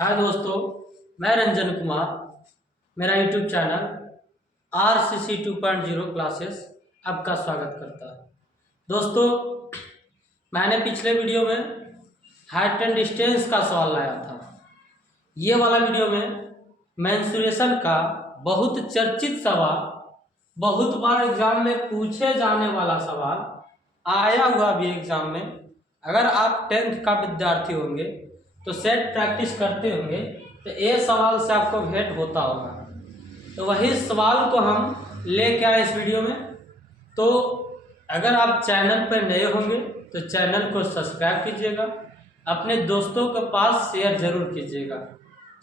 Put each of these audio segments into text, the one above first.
हाय दोस्तों, मैं रंजन कुमार। मेरा यूट्यूब चैनल RCC 2.0 क्लासेस आपका स्वागत करता है। दोस्तों, मैंने पिछले वीडियो में हाइट एंड डिस्टेंस का सवाल लाया था। ये वाला वीडियो में मेंसुरेशन का बहुत चर्चित सवाल, बहुत बार एग्जाम में पूछे जाने वाला सवाल आया हुआ भी एग्जाम में। अगर आप 10th का विद्यार्थी होंगे तो सेट प्रैक्टिस करते होंगे तो ये सवाल से आपको भेंट होता होगा। तो वही सवाल को हम लेके आए इस वीडियो में। तो अगर आप चैनल पर नए होंगे तो चैनल को सब्सक्राइब कीजिएगा, अपने दोस्तों के पास शेयर जरूर कीजिएगा।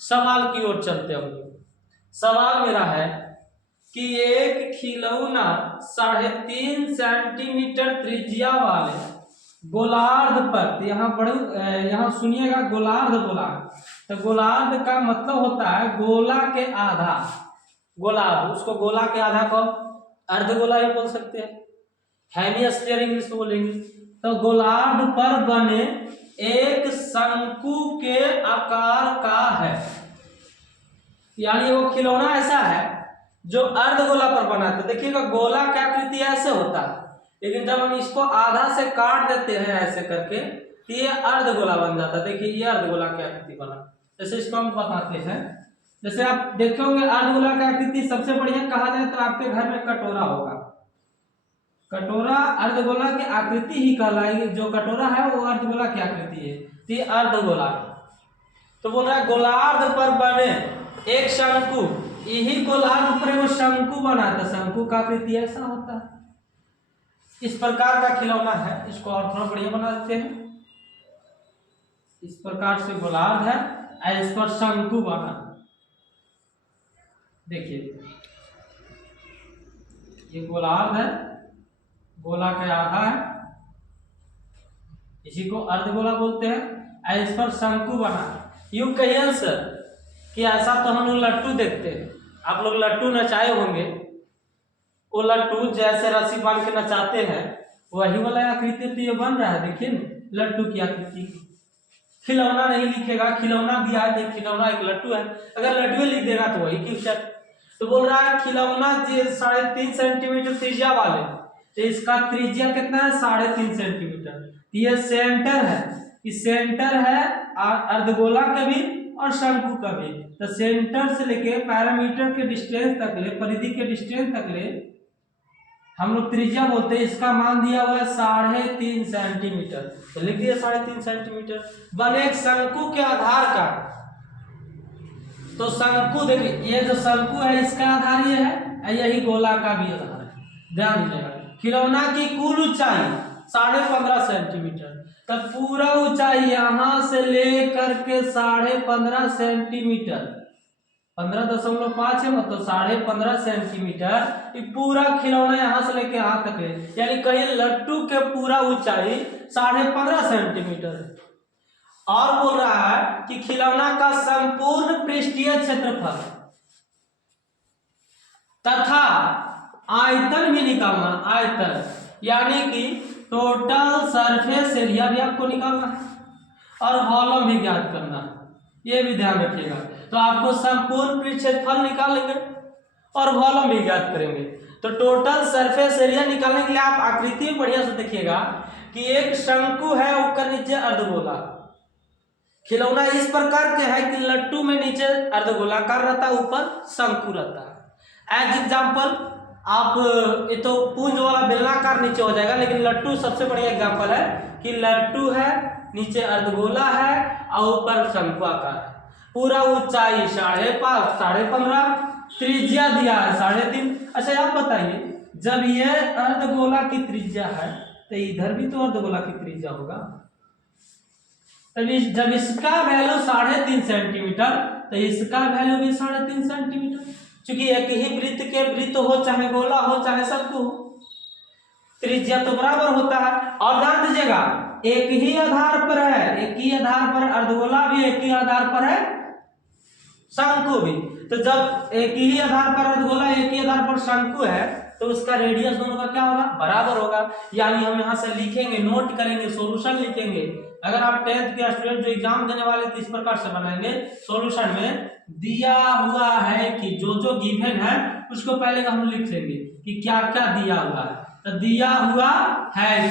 सवाल की ओर चलते होंगे। सवाल मेरा है कि एक खिलौना 3.5 सेंटीमीटर त्रिज्या वाले गोलार्ध पर, यहाँ सुनिएगा, गोलार्ध बोला। तो गोलार्ध का मतलब होता है गोला के आधा। गोलार्ध, उसको गोला के आधा को अर्धगोला भी बोल सकते हैं, हेमिस्फीयर इंग्लिश में बोलेंगे। तो गोलार्ध पर बने एक शंकु के आकार का है, यानी वो खिलौना ऐसा है जो अर्धगोला पर बना था। देखिएगा, गोला की आकृति ऐसे होता है, लेकिन जब हम इसको आधा से काट देते हैं ऐसे करके तो ये अर्धगोला बन जाता है। देखिए, ये अर्धगोला की आकृति बना। जैसे इसको हम बताते हैं, जैसे आप देखे होंगे अर्धगोला की आकृति सबसे बढ़िया कहा जाए तो आपके घर में कटोरा होगा। कटोरा अर्धगोला की आकृति ही कहलाएगी। जो कटोरा है वो अर्धगोला की आकृति है, तो ये अर्धगोला है। तो बोल रहा है गोलार्ध पर बने एक शंकु, यही गोलार्ध पर वो शंकु बना था। शंकु का आकृति ऐसा होता है, इस प्रकार का खिलौना है। इसको और थोड़ा बढ़िया बना देते हैं। इस प्रकार से गोलार्ध है और इस पर शंकु बना। देखिए, ये गोलार्ध है, गोला का आधा है, इसी को अर्धगोला बोलते हैं। और इस पर शंकु बना। यूं कहिए सर कि ऐसा तो हम लोग लट्टू देखते हैं। आप लोग लट्टू नचाए होंगे, वो लट्टू जैसे रस्सी बांध के नचाते हैं वही वाला आकृति तो ये बन रहा है। देखिए लट्टू की आकृति। खिलौना नहीं लिखेगा, खिलौना दिया है तो खिलौना एक लट्टू है। अगर लट्टू लिख देगा तो वही क्वेश्चन। तो बोल रहा है खिलौना 3.5 सेंटीमीटर त्रिज्या वाले, तो इसका त्रिज्या कितना है? 3.5 सेंटीमीटर। ये सेंटर है, इस सेंटर है अर्धगोला का भी और शंकु का भी। तो सेंटर से लेके पैरामीटर के डिस्टेंस तक ले, परिधि के डिस्टेंस तक ले हम लोग त्रिज्या बोलते हैं। इसका मान दिया हुआ है 3.5 सेंटीमीटर। तो लिख दिया 3.5 सेंटीमीटर। बने एक शंकु के आधार का। तो शंकु देखिए, ये जो शंकु है इसका आधार ये है, यही गोला का भी आधार है। ध्यान दीजिएगा। खिलौना की कुल ऊंचाई 15.5 सेंटीमीटर। तब पूरा ऊंचाई यहां से लेकर के 15.5 सेंटीमीटर, 15.5 है मतलब 15.5 सेंटीमीटर। ये पूरा खिलौना यहाँ से लेके यहाँ तक है, यानी कहीं लट्टू के पूरा ऊंचाई 15.5 सेंटीमीटर है। और बोल रहा है कि खिलौना का संपूर्ण पृष्ठीय क्षेत्रफल तथा आयतन भी निकालना। आयतन यानी कि टोटल सरफेस एरिया भी आपको निकालना है और वॉल्यूम भी ज्ञात करना है, ये भी ध्यान रखिएगा। तो आपको संपूर्ण पृष्ठ क्षेत्रफल निकालेंगे और वॉल्यूम भी ज्ञात करेंगे। तो टोटल सरफेस एरिया निकालने के लिए आप आकृति में बढ़िया से देखिएगा कि एक शंकु है, ऊपर नीचे अर्धगोला। खिलौना इस प्रकार के है कि लट्टू में नीचे अर्धगोलाकार रहता है, ऊपर शंकु रहता है। एज एग्जाम्पल, आप ये तो पूंज वाला बेलनाकार नीचे हो जाएगा, लेकिन लट्टू सबसे बढ़िया एग्जाम्पल है कि लट्टू है, नीचे अर्धगोला है और ऊपर शंकु आकार है। पूरा ऊंचाई 15.5, त्रिज्या दिया है 3.5। अच्छा आप बताइए, जब ये अर्धगोला की त्रिज्या है तो इधर भी तो अर्धगोला की त्रिज्या होगा। तभी जब इसका वैल्यू 3.5 सेंटीमीटर तो इसका वैल्यू भी 3.5 सेंटीमीटर। क्योंकि एक ही वृत्त के वृत्त हो, चाहे गोला हो चाहे शंकु हो, त्रिज्या तो बराबर होता है। और ध्यान दीजिएगा, एक ही आधार पर है, एक ही आधार पर अर्धगोला भी, एक ही आधार पर है शंकु भी। तो जब एक ही आधार पर अर्धगोला, एक ही आधार पर शंकु है, तो उसका रेडियस दोनों का क्या होगा, बराबर होगा। यानी हम यहाँ से लिखेंगे, नोट करेंगे, सॉल्यूशन लिखेंगे। अगर आप 10th के स्टूडेंट जो एग्जाम देने वाले तो इस प्रकार से बनाएंगे। सॉल्यूशन में दिया हुआ है कि जो गिवन है उसको पहले हम लिख लेंगे कि क्या क्या दिया हुआ है। तो दिया हुआ है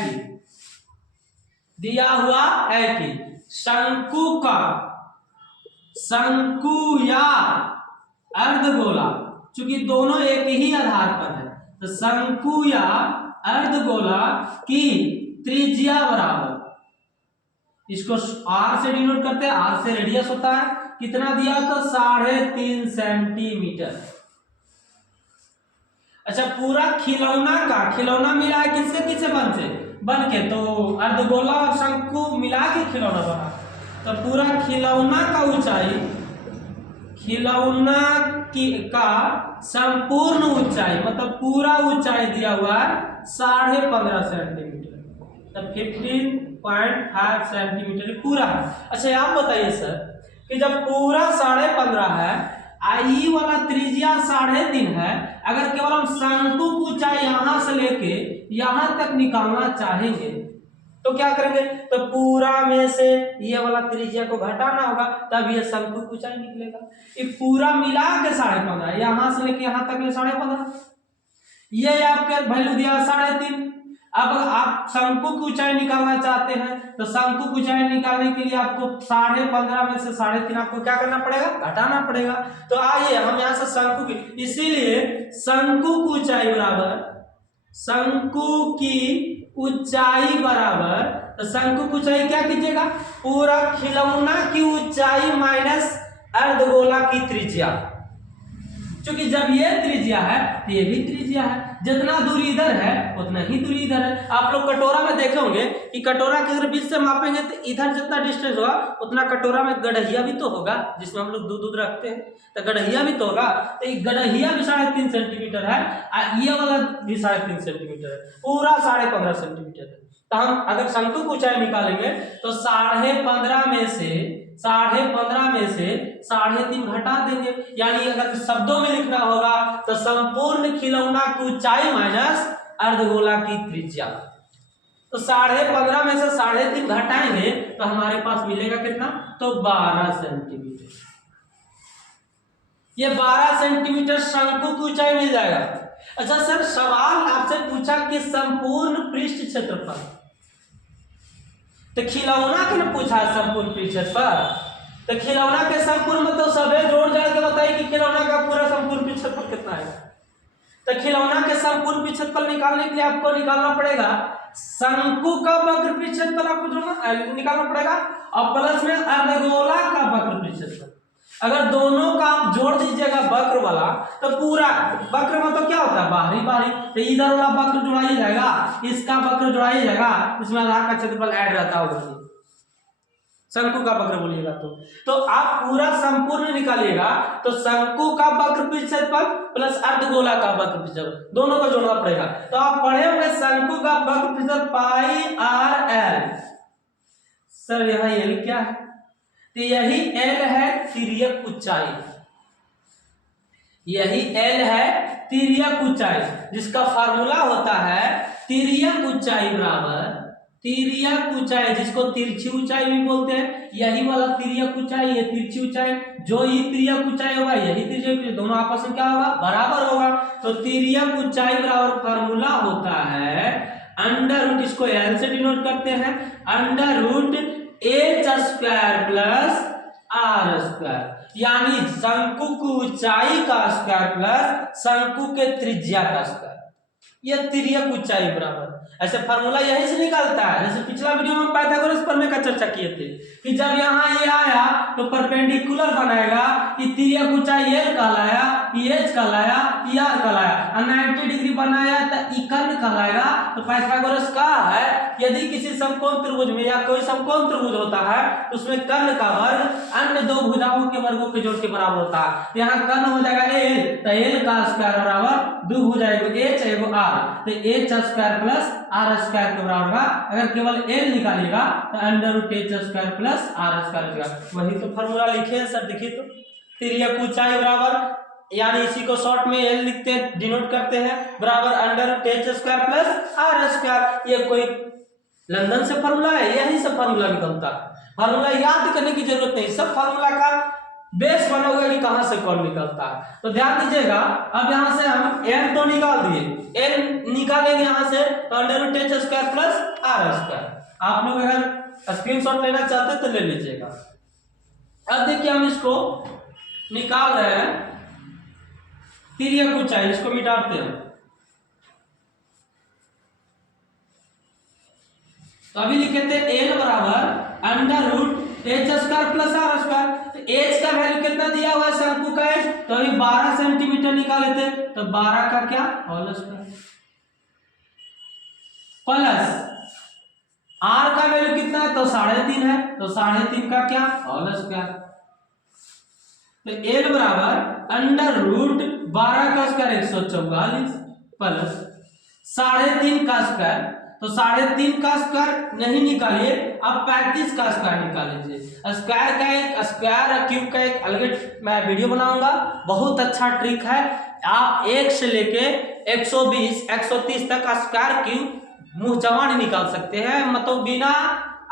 कि शंकु या अर्धगोला, चूंकि दोनों एक ही आधार पर है, तो शंकु या अर्धगोला की त्रिज्या बराबर, इसको r से डिनोट करते हैं, r से रेडियस होता है, कितना दिया तो 3.5 सेंटीमीटर। अच्छा, पूरा खिलौना मिला है किससे बन के, तो अर्धगोला और शंकु मिला के खिलौना बना। तो पूरा खिलौना का संपूर्ण ऊंचाई, मतलब पूरा ऊंचाई दिया हुआ है 15.5 सेंटीमीटर, तो 15.5 सेंटीमीटर पूरा है। अच्छा, आप बताइए सर कि जब पूरा 15.5 है, आई वाला त्रिज्या 3.5 है, अगर केवल हम शंकु की ऊंचाई यहां से लेके यहां तक निकालना चाहेंगे तो क्या करेंगे, तो पूरा में से ये वाला त्रिज्या को घटाना होगा, तब ये शंकु की ऊंचाई निकलेगा। ये पूरा मिला के 15.5, यहां से लेके यहां तक 15.5, ये आपके वैल्यू दिया 3.5। अब आप शंकु की ऊंचाई निकालना चाहते हैं, तो शंकु की ऊंचाई निकालने के लिए आपको 15.5 में से 3.5 आपको क्या करना पड़ेगा, घटाना पड़ेगा। तो आइए हम यहाँ से शंकु की, इसीलिए शंकु की ऊंचाई बराबर, तो शंकु की ऊंचाई क्या कीजिएगा, पूरा खिलौना की ऊंचाई माइनस अर्धगोला की त्रिज्या, क्योंकि जब ये त्रिज्या है तो ये भी त्रिज्या है, जितना दूरी इधर है उतना ही दूरी इधर है। आप लोग कटोरा में देखे होंगे कि कटोरा के अगर बीच से मापेंगे तो इधर जितना डिस्टेंस होगा उतना कटोरा में गड़हिया भी तो होगा, जिसमें हम लोग दूध रखते हैं, तो गड़हिया भी तो होगा। तो गड़हिया भी 3.5 सेंटीमीटर है, ये वाला भी 3.5 सेंटीमीटर है, पूरा 15.5 सेंटीमीटर है। तो हम अगर शंकु की ऊंचाई निकालेंगे तो 15.5 में से 3.5 घटा देंगे। यानी अगर शब्दों में लिखना होगा तो संपूर्ण खिलौना की ऊंचाई माइनस अर्धगोला की त्रिज्या। तो 15.5 में से 3.5 घटाएंगे तो हमारे पास मिलेगा कितना, तो 12 सेंटीमीटर। ये 12 सेंटीमीटर शंकु की ऊंचाई मिल जाएगा। अच्छा सर, सवाल आपसे पूछा कि संपूर्ण पृष्ठ क्षेत्रफल, तो खिलौना के ना पूछा संपूर्ण पृष्ठ क्षेत्रफल, तो खिलौना के संपूर्ण मतलब सभी जोड़ जाड़ के बताइए कि खिलौना का पूरा संपूर्ण पृष्ठ क्षेत्रफल कितना है। तो खिलौना के संपूर्ण पृष्ठ क्षेत्रफल निकालने के लिए आपको निकालना पड़ेगा शंकु का वक्र पृष्ठ क्षेत्रफल, आपको निकालना पड़ेगा, और प्लस में अर्धगोला का वक्र पृष्ठ क्षेत्रफल। अगर दोनों का आप जोड़ दीजिएगा वक्र वाला, तो पूरा वक्र में तो क्या होता है, बाहरी, तो इधर वाला वक्र जुड़ाई जाएगा, इसका वक्र जुड़ाई जाएगा, इसमें आधार का क्षेत्रफल ऐड रहता होगा, शंकु का वक्र बोलिएगा तो आप पूरा संपूर्ण निकालिएगा, तो शंकु का वक्र पृष्ठ क्षेत्रफल प्लस अर्धगोला का वक्र पृष्ठ क्षेत्रफल दोनों को जोड़ना पड़ेगा। तो आप पढ़े होंगे शंकु का वक्र पृष्ठ क्षेत्रफल पाई आर एल। सर यहाँ एल क्या है, तो यही एल है तिर्यक ऊंचाई, यही एल है तिर्यक ऊंचाई, जिसका फार्मूला होता है तिर्यक ऊंचाई बराबर, तिर्यक ऊंचाई जिसको तिरछी ऊंचाई भी बोलते हैं, यही वाला तिर्यक ऊंचाई, ये तिरछी ऊंचाई, जो ही तिर्यक ऊंचाई होगा यही तिर्यक, दोनों आपस में क्या होगा, बराबर होगा। तो तिर्यक ऊंचाई बराबर फार्मूला होता है अंडर रूट, इसको एल से डिनोट करते हैं, under root h square plus r square, यानी शंकु की ऊंचाई का स्क्वायर प्लस शंकु के त्रिज्या का स्क्वायर, यह तिर्यक ऊंचाई बराबर। ऐसे फार्मूला यही से निकलता है। जैसे पिछला वीडियो में पाइथागोरस प्रमेय का चर्चा किए थे कि जब यहाँ ये आया तो परपेंडिकुलर बनाएगा, कि तिर्यक ऊंचाई एल कहलाया, एच कहलाया, आर कहलाया, और 90 डिग्री बनाया तो कर्ण कहलाएगा। तो पाइथागोरस कहा है यदि किसी समकोण त्रिभुज में या कोई समकोण त्रिभुज होता है तो उसमें कर्ण का वर्ग अन्य दो भुजाओं के वर्गों के जोड़ के बराबर होता है। यहाँ कर्ण हो जाएगा एल, तो एल का स्क्वायर बराबर 2 हो जाएगा एच एवं आर, तो h square plus r square के बराबर होगा। अगर केवल एल निकालिएगा तो under root h square plus r square होगा। वही तो फॉर्मूला लिखे हैं सर, देखिए तो तिर्यक ऊंचाई बराबर यानी इसी को शॉर्ट में एल लिखते हैं, डिनोट करते हैं, बराबर under root h square plus r square. ये कोई लंदन से फार्मूला है, यही सब फार्मूला निकलता है। फार्मूला याद करने की जरूरत नहीं, सब फार्मूला का बेस बना हुआ है कि कहां से कौन निकलता है। तो ध्यान दीजिएगा, अब यहां से हम n तो निकाल दिए, n निकालेंगे यहां से तो under root h square plus r square. आप लोग अगर स्क्रीनशॉट लेना चाहते हैं तो ले लीजिएगा। अब देखिए हम इसको निकाल रहे हैं, तिर्यक ऊंचाई, इसको मिटाते हैं। तो अभी लिखे थे n बराबर under root h square plus r square. तो एच का वैल्यू कितना दिया हुआ है शंकु का एच, तो अभी 12 सेंटीमीटर निकाले थे, तो 12 का क्या होल स्क्वायर प्लस आर का वैल्यू कितना है, तो 3.5 है, तो 3.5 का क्या होल स्क्वायर। तो एल बराबर अंडर रूट 12 का स्क्वायर 144 प्लस 3.5 का स्क्वायर, तो 3.5 का स्क्वायर नहीं निकालिए, अब 35 का स्क्वायर निकाल लीजिए। स्क्वायर का एक स्क्वायर और क्यूब का एक अलग मैं वीडियो बनाऊंगा, बहुत अच्छा ट्रिक है। आप 1 से लेके 120 130 तक स्क्वायर क्यूब मुंह जवान निकाल सकते हैं, मतलब बिना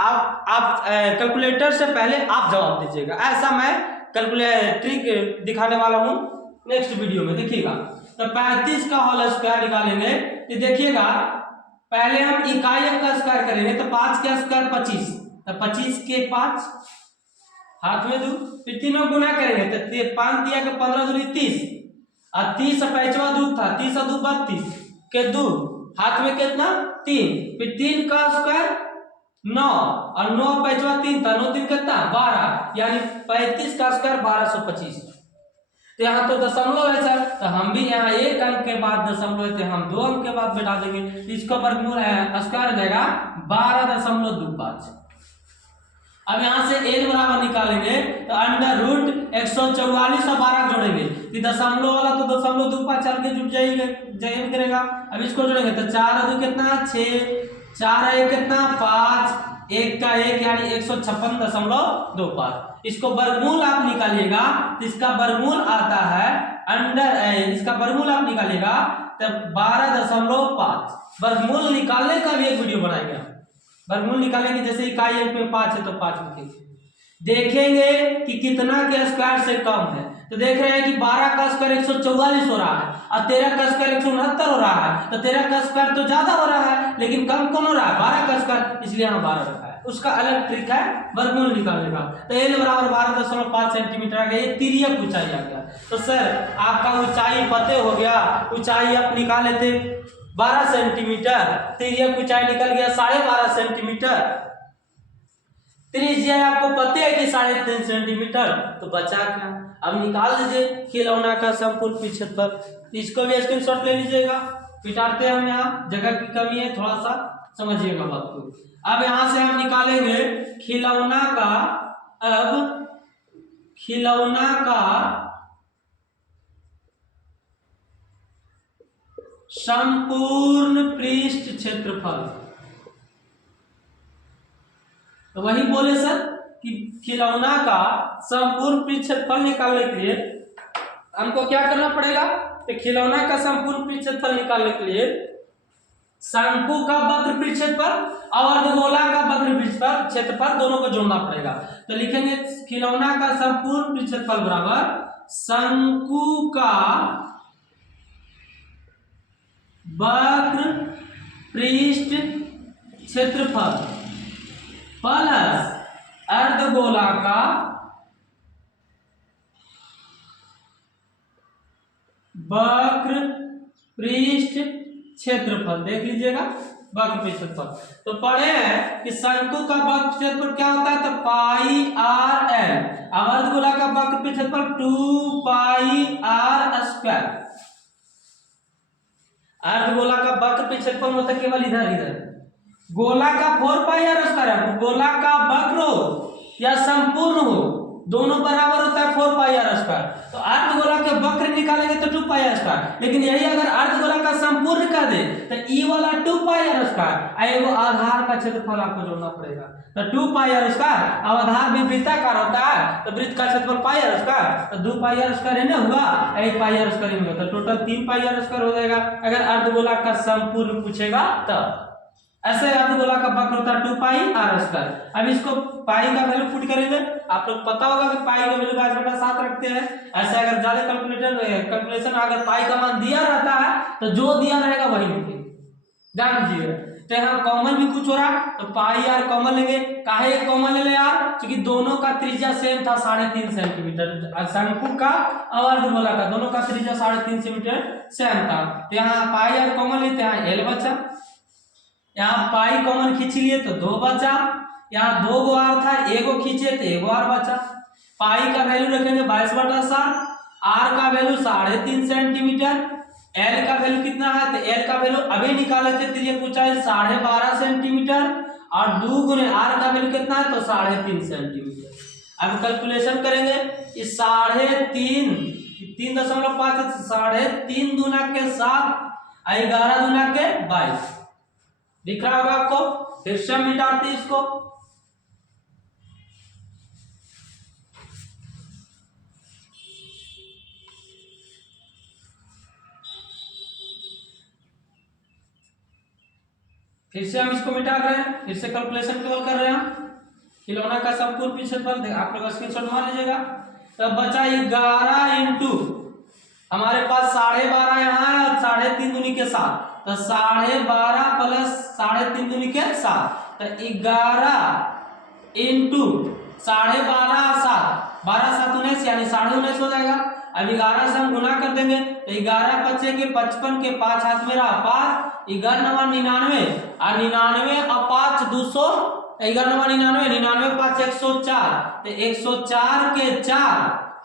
आप कैलकुलेटर से पहले आप जवाब दीजिएगा। ऐसा मैं कैलकुलेटर ट्रिक दिखाने वाला हूं नेक्स्ट वीडियो में, देखिएगा। तो 35 का होल स्क्वायर निकालेंगे तो देखिएगा, पहले हम इकाई अंक का स्क्वायर करेंगे, तो 5 का स्क्वायर 25, तो 25 के 5 हाथ में दो, फिर तीनों गुना करेंगे तो 5 दिया के 15 दूनी 30, और 30 से 5वां दूध था, 30 और 2 32 के 2 हाथ में कितना 3, फिर 3 का स्क्वायर 9 और 9 5वां 3 था, 9 3 कितना 12, यानी 35 का स्क्वायर 1225। तो यहाँ तो दशमलव है सर, तो हम भी यहाँ 1 अंक के बाद दशमलव थे, हम 2 अंक के बाद बैठा देंगे, इसका वर्गमूल स्क्वायर हो जाएगा 12.25। अब यहाँ से n बराबर निकालेंगे तो अंडर रूट 144 और 12 जोड़ेंगे, दशमलव वाला तो दशमलव 2 5 चल के जुट जाइए करेगा। अब इसको जोड़ेंगे तो 4 और 2 कितना 6, 4 और 1 कितना 5, 1 का 1 यानी 156.25। इसको वर्गमूल आप निकालिएगा तो इसका वर्गमूल आता है इसका वर्गमूल आप निकालिएगा तो 12.5। वर्गमूल निकालने का भी एक वीडियो बनाएंगे, वर्गमूल निकालेंगे, जैसे इकाई अंक में 5 है तो 5 लिखेंगे, देखेंगे कि कितना के स्क्वायर से कम है। तो देख रहे हैं कि 12 का स्क्वायर 144 हो रहा है और 13 का स्क्वायर 169 हो रहा है, तो 13 का स्क्वायर तो ज्यादा हो रहा है, लेकिन कम कौन हो रहा है 12 का स्क्वायर, इसलिए यहाँ 12 रखा है। उसका अलग ट्रिक है वर्गमूल निकालने का। तो एल बराबर 12.5 सेंटीमीटर आ गया, ये तिर्यक ऊंचाई आ गया। तो सर आपका ऊंचाई पते हो गया, ऊंचाई आप निकाले थे 12 सेंटीमीटर, तिर्यक ऊंचाई निकल गया 12.5 सेंटीमीटर, त्रिज्या आपको पता है कि 3.5 सेंटीमीटर, तो बचा क्या, अब निकाल लीजिए खिलौना का संपूर्ण क्षेत्रफल। इसको भी स्क्रीनशॉट ले लीजिएगा, पिटाते हम यहाँ जगह की कमी है, थोड़ा सा समझिएगा बात को। अब यहां से हम निकालेंगे खिलौना का, अब खिलौना का संपूर्ण पृष्ठ क्षेत्रफल। तो वही बोले सर कि खिलौना का संपूर्ण पृष्ठ क्षेत्रफल निकालने के लिए हमको क्या करना पड़ेगा, तो खिलौना का संपूर्ण पृष्ठ क्षेत्रफल निकालने के लिए शंकु का वक्र पृष्ठ क्षेत्रफल और अर्धगोला का वक्र पृष्ठ क्षेत्रफल दोनों को जोड़ना पड़ेगा। तो लिखेंगे खिलौना का संपूर्ण पृष्ठ क्षेत्रफल बराबर शंकु का वक्र पृष्ठ क्षेत्रफल प्लस अर्धगोला का वक्र पृष्ठ क्षेत्रफल। देख लीजिएगा वक्र पृष्ठ क्षेत्रफल, तो पढ़े हैं कि शंकु का वक्र क्षेत्रफल क्या होता है, तो पाई आर एल, और अर्धगोला का वक्र पृष्ठ क्षेत्रफल 2 पाई आर स्क्वायर। अर्धगोला का वक्र पृष्ठ क्षेत्रफल होता है केवल इधर, गोला का 4 पाई आर स्क्वायर है, गोला का वक्र हो या संपूर्ण हो दोनों बराबर होता है 4 पाई आर स्क्वायर। तो अर्धगोला के वक्र निकालेंगे तो 2 पाई आर स्क्वायर, लेकिन यही अगर अर्धगोला का संपूर्ण कर दे तो ई वाला 2 पाई आर स्क्वायर, एगो आधार का क्षेत्रफल आपको जोड़ना पड़ेगा। तो 2 पाई आर स्क्वायर, अब आधार भी वृत्ताकार होता है तो वृत्त का क्षेत्रफल पाई आर स्क्वायर, तो 2 पाई आर स्क्वायर है ना हुआ, 1 पाई आर स्क्वायर होगा, तो टोटल 3 पाई आर स्क्वायर हो जाएगा अगर अर्धगोला का संपूर्ण पूछेगा तब। ऐसे अर्धगोला का वक्र होता है 2 पाई आर स्क्वायर। अब इसको पाई का वैल्यू पुट करेंगे, आप लोग पता होगा कि पाई का वैल्यू 22/7 रखते हैं। ऐसे अगर ज्यादा कैलकुलेशन अगर पाई का मान दिया रहता है तो जो दिया रहेगा वही लिखेंगे, ध्यान दीजिएगा। तो यहाँ कॉमन भी कुछ हो रहा तो पाई आर कॉमन लेंगे, काहे एक कॉमन ले ले यार, क्योंकि दोनों का त्रिज्या सेम था 3.5 सेंटीमीटर, शंकु का और अर्धगोला का दोनों का त्रिज्या 3.5 सेंटीमीटर सेम था। तो यहाँ पाई आर कॉमन लेते हैं, एल बचा, यहाँ पाई कॉमन खींच लिए तो 2 बचा, यहाँ 2 गो आर था, एगो खींचे तो एगो आर बचा। पाई का वैल्यू रखेंगे 22/7, आर का वैल्यू 3.5 सेंटीमीटर, एल का वैल्यू कितना है तो एल का वैल्यू अभी निकाले थे, त्रिज्या ऊंचाई 12.5 सेंटीमीटर और 2 गुने आर का वैल्यू कितना है तो 3.5 सेंटीमीटर। अब कैलकुलेशन करेंगे इस 3.5 3.5 3.5 दूना के 7 11 दूना के 22 दिख रहा होगा आपको। फिर से मिटाते इसको, फिर से हम इसको मिटा रहे हैं, फिर से कैलकुलेशन केवल कर रहे हैं। खिलौना का संपूर्ण क्षेत्रफल आप लोग स्क्रीनशॉट मार लीजिएगा। तब बचा 11 इंटू हमारे पास 12.5 यहाँ है और 3.5 दूनी के 7, तो 12.5 प्लस 3.5 दूनी के 7, तो 11 इंटू 12.5 7 12 7 19 यानी 19.5 हो जाएगा। अब 11 से हम गुना कर देंगे तो 11 बचे के 55 के 5 हाथ में रहा 5, 11 9 99 और 99 और 5 200, 11 9 99 99 5 104, तो 104 के 4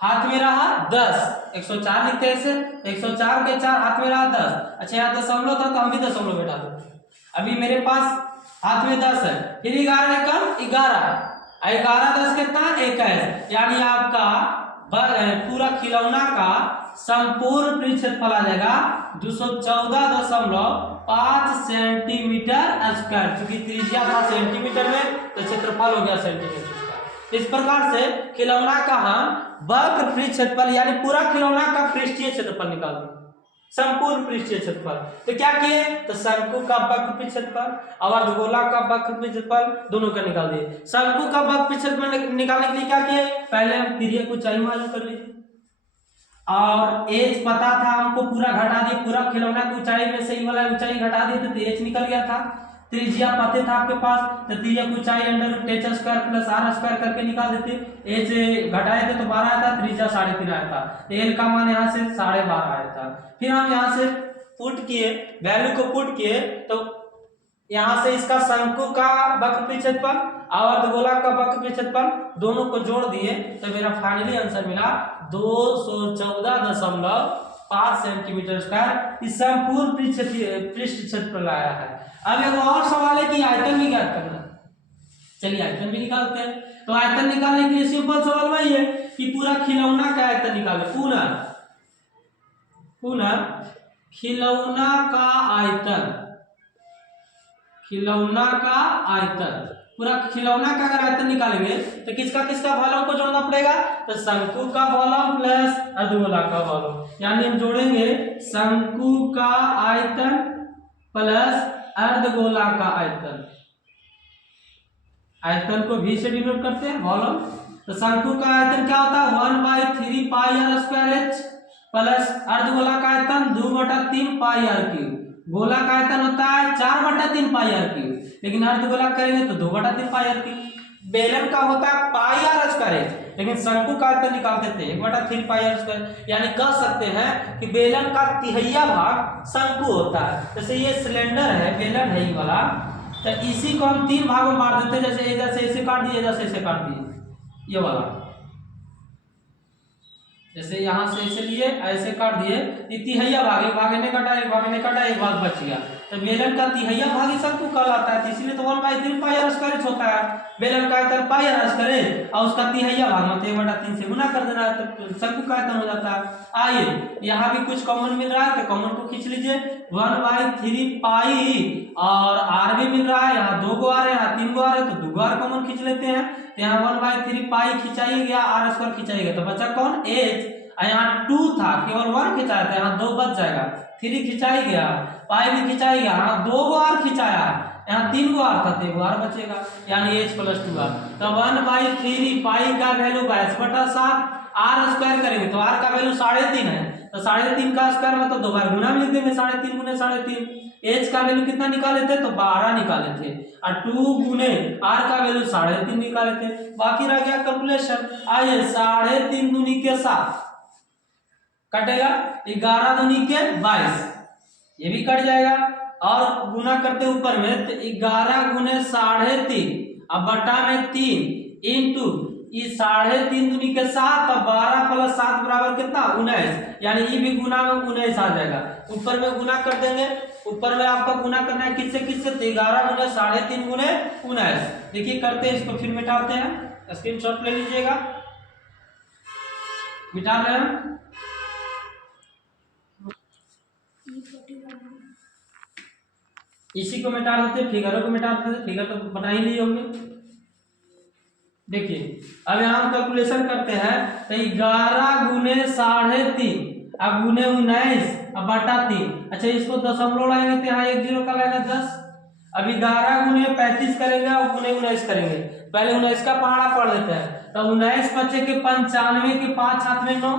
हाथ में रहा 10, 104 लिखते हैं इसे, 104 के 4 हाथ में रहा 10। अच्छा यहाँ दशमलव था तो हम भी दशमलव बैठा देते। अभी मेरे पास हाथ में 10 है, फिर 11 कम 11 10 कितना 21, यानी आपका पूरा खिलौना का संपूर्ण क्षेत्रफल आ जाएगा 214.5 सेंटीमीटर स्क्वायर, क्योंकि त्रिज्या था सेंटीमीटर में तो क्षेत्रफल हो गया सेंटीमीटर स्क्वायर। इस प्रकार से खिलौना का हम वक्र पृष्ठ क्षेत्रफल यानी पूरा खिलौना का पृष्ठीय क्षेत्रफल निकाल देंगे, संपूर्ण पृष्ठीय क्षेत्रफल। तो क्या किए तो शंकु का वक्र पृष्ठ क्षेत्रफल और अर्धगोला का वक्र पृष्ठ क्षेत्रफल दोनों का निकाल दिए। शंकु का वक्र पृष्ठ क्षेत्रफल निकालने के लिए क्या किए, पहले हम तिर्यक ऊंचाई मालूम कर लीजिए और एच पता था हमको, पूरा घटा दिए, पूरा खिलौना की ऊंचाई में से वाला ऊंचाई घटा दिए तो एच निकल गया था। त्रिज्या पते था आपके पास तो तिर्यक ऊंचाई under h square plus r square करके निकाल देते, एच घटाए थे तो 12 आया था, त्रिज्या 3.5 आया था, एल का मान यहाँ से 12.5 आया था। फिर हम यहाँ से पुट किए, वैल्यू को पुट किए तो यहाँ से इसका शंकु का वक्र पृष्ठ क्षेत्रफल और अर्धगोला का वक्र पृष्ठ क्षेत्रफल दोनों को जोड़ दिए तो मेरा फाइनली आंसर मिला 214.5 सेंटीमीटर स्क्वायर। इस संपूर्ण पृष्ठ क्षेत्रफल आया है। अब एक और सवाल है कि आयतन भी ज्ञात करना है, चलिए आयतन भी निकालते हैं। तो आयतन निकालने के लिए सिंपल सवाल वही है कि पूरा खिलौना का आयतन निकाले, पुनः खिलौना का आयतन पूरा खिलौना का अगर आयतन निकालेंगे तो किसका वॉल्यूम को जोड़ना पड़ेगा, तो शंकु का वॉल्यूम प्लस अर्धगोला का वॉल्यूम, यानी हम जोड़ेंगे शंकु का आयतन प्लस अर्धगोला का आयतन को v से डिनोट करते हैं वॉल्यूम। तो शंकु का आयतन क्या होता है 1/3 पाई आर स्क्वायर एच प्लस अर्धगोला का आयतन 2/3 पाई आर क्यूब, गोला का आयतन होता है 4/3 पाई आर क्यूब, लेकिन अर्धगोला करेंगे तो 2/3 पाई आर क्यूब। बेलन का होता है पाई आर स्क्वायर, लेकिन शंकु का आयतन निकालते थे 1/3 पाई आर स्क्वायर, यानी कह सकते हैं कि बेलन का तिहैया भाग शंकु होता है। जैसे ये सिलेंडर है, बेलन है ये वाला, तो इसी को हम 3 भागों में बांट देते हैं, जैसे ऐसे काट दिए, जैसे ऐसे काट दिए, ये वाला जैसे यहाँ से ऐसे लिए ऐसे काट दिए, तिहैया भाग, एक भाग ने काटा, एक भाग ने काटा, एक भाग बच गया, तो बेलन का तिहैया भाग ही शंकु कहलाता है, तो इसलिए तो 1/3 पाई आर स्क्वायर होता है। बेलन का आयतन पाई आर स्क्वायर और उसका तिहैया भाग मतलब 1/3 से गुना कर देना है तो शंकु का आयतन हो जाता है। आइए यहाँ भी कुछ कॉमन मिल रहा है तो कॉमन को खींच लीजिए, 1/3 पाई और आर भी मिल रहा है, यहाँ 2 गो आर है, यहाँ 3 गो आर है, तो 2 आर कॉमन खींच लेते हैं। तो यहाँ 1/3 पाई खिंचाई गया, आर स्क्वायर खिंचाई गया, तो बचा कौन एच। यहाँ 2 था, केवल 1 खिंचाया था, यहाँ 2 बच जाएगा, 3 खिंचाई गया, पाई भी खिंचाई गया, यहाँ 2 गो आर खिंचाया, यहाँ 3 गो आर था तो 1 गो आर बचेगा, यानी h + 2r। तो 1/3 पाई का वैल्यू 22/7, आर स्क्वायर करेंगे तो आर का वैल्यू 3.5 है, तो 3.5 का स्क्वायर मतलब 2 बार गुना में लिख देंगे, 3.5 गुने 3.5। h का वैल्यू कितना निकाले थे तो 12 निकाले थे, और 2 गुने r का वैल्यू 3.5 निकाले थे। बाकी रह गया कैलकुलेशन। आइए 3.5 दूनी के 7 कटेगा, 11 दूनी के 22, ये भी कट जाएगा, और गुना करते ऊपर में तो 11 गुने 3.5 अब बटा में 3 इंटू 3.5 दूनी के 7 और 12 + 7 बराबर कितना 19, यानी ये भी गुना में 19 आ जाएगा। ऊपर में गुना कर देंगे, ऊपर में आपको गुना करना है किससे किससे, 11 गुने 3.5 गुने 19। देखिए करते हैं इसको, फिर मिटाते हैं, स्क्रीनशॉट ले लीजिएगा, मिटा रहे हैं। इसी को मिटा देते, फिगरों को मिटा देते, फिगर तो बना ही लिए होंगे। देखिए अब यहाँ हम कैलकुलेशन करते हैं, तो 11 गुने 3.5 अब गुने 19 अब बटा 3। अच्छा इसको दशमलव लाएंगे तो यहाँ 1 0 का लगेगा 10। अब 11 गुने 35 करेंगे और गुने 19 करेंगे, पहले 19 का पहाड़ा पढ़ लेते हैं। तो 19 बचे के 95 के 5 हाथ में 9,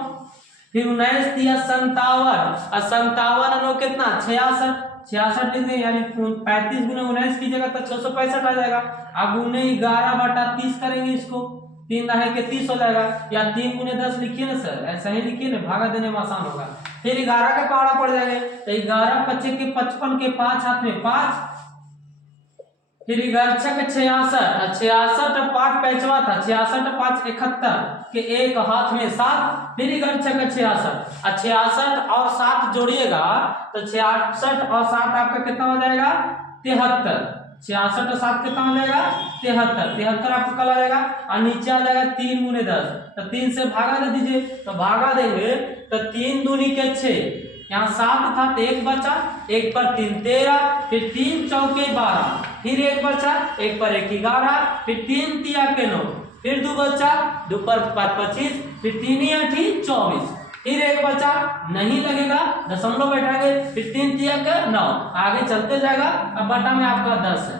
फिर 19 दिया 57 और 57 9 कितना 66 लिख दें, यानी 35 गुने 19 की जगह तो 665 आ जाएगा। अब गुने 11/30 करेंगे, इसको 3 दहाई के 30 हो जाएगा, या 3 गुने 10 लिखिए ना सर, ऐसा ही लिखिए ना, भागा देने में आसान होगा। फिर 11 का पहाड़ा पड़ जाएंगे, तो 11 बचे के 55 के 5 हाथ में 5, फिर 11 के 66 66 और 5 पैंचवा था, 66 और 5 71 के 1 हाथ में 7, फिर 11 के 66 और 7 जोड़िएगा तो 66 और 7 आपका कितना हो जाएगा 73, 66 और 7 कितना हो जाएगा 73 आपको कल आ जाएगा, और नीचे आ जाएगा 3 गुने 10, तो 3 से भागा दे दीजिए, तो भागा देंगे तो 3 दूनी के 6, यहाँ 7 था तो 1 बचा, 1 पर 3 13, फिर 3 चौके 12, फिर 1 बचा, 1 पर 1 11, फिर 3 तिया के 9, फिर 2 बचा, 2 पर 5 25, फिर 3 8 24, फिर 1 बचा, नहीं लगेगा दशमलव बैठाएंगे, फिर 3 तिया के 9, आगे चलते जाएगा। अब बटा में आपका 10 है,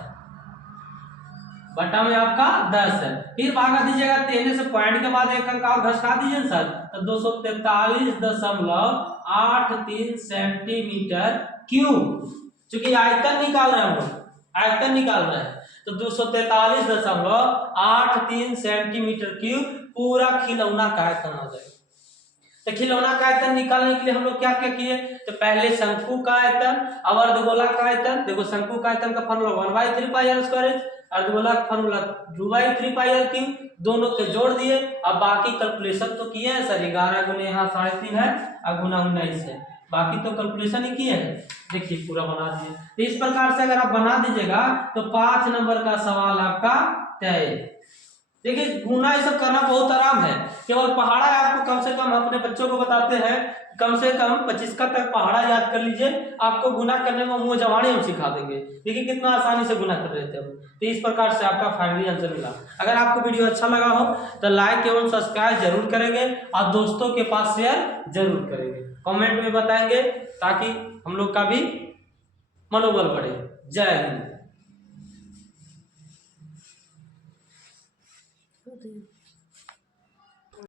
बटा में आपका 10 है, फिर भागा दीजिएगा, 13 से पॉइंट के बाद 1 अंक और घटा दीजिए सर, तो 243.83 सेंटीमीटर क्यूब, चूंकि आयतन निकाल रहे हैं हम लोग, आयतन निकाल रहे हैं, तो 243.83 सेंटीमीटर क्यूब पूरा खिलौना का आयतन आ जाएगा। तो खिलौना का आयतन निकालने के लिए हम लोग क्या क्या किए, तो पहले शंकु का आयतन और अर्धगोला का आयतन, देखो शंकु का आयतन का फॉर्मूला 1/3 पाई आर स्क्वायर, अर्धगोला का फॉर्मूला 2/3 पाई आर क्यूब, दोनों के जोड़ दिए। अब बाकी कैलकुलेशन तो किए हैं सर, 11 गुने यहाँ 3.5 है और गुना 19 है, बाकी तो कैलकुलेशन ही किए हैं। देखिए पूरा बना दिए, तो इस प्रकार से अगर आप बना दीजिएगा तो 5 नंबर का सवाल आपका तय। देखिए गुना ये सब करना बहुत आराम है, केवल पहाड़ा आपको कम से कम अपने बच्चों को बताते हैं, कम से कम 25 का तक पहाड़ा याद कर लीजिए, आपको गुना करने में मुंह जवानी हम सिखा देंगे। देखिए कितना आसानी से गुना कर रहे थे हम। तो इस प्रकार से आपका फाइनली आंसर मिला। अगर आपको वीडियो अच्छा लगा हो तो लाइक एवं सब्सक्राइब जरूर करेंगे और दोस्तों के पास शेयर जरूर करेंगे, कमेंट में बताएंगे ताकि हम लोग का भी मनोबल बढ़े। जय हिंद।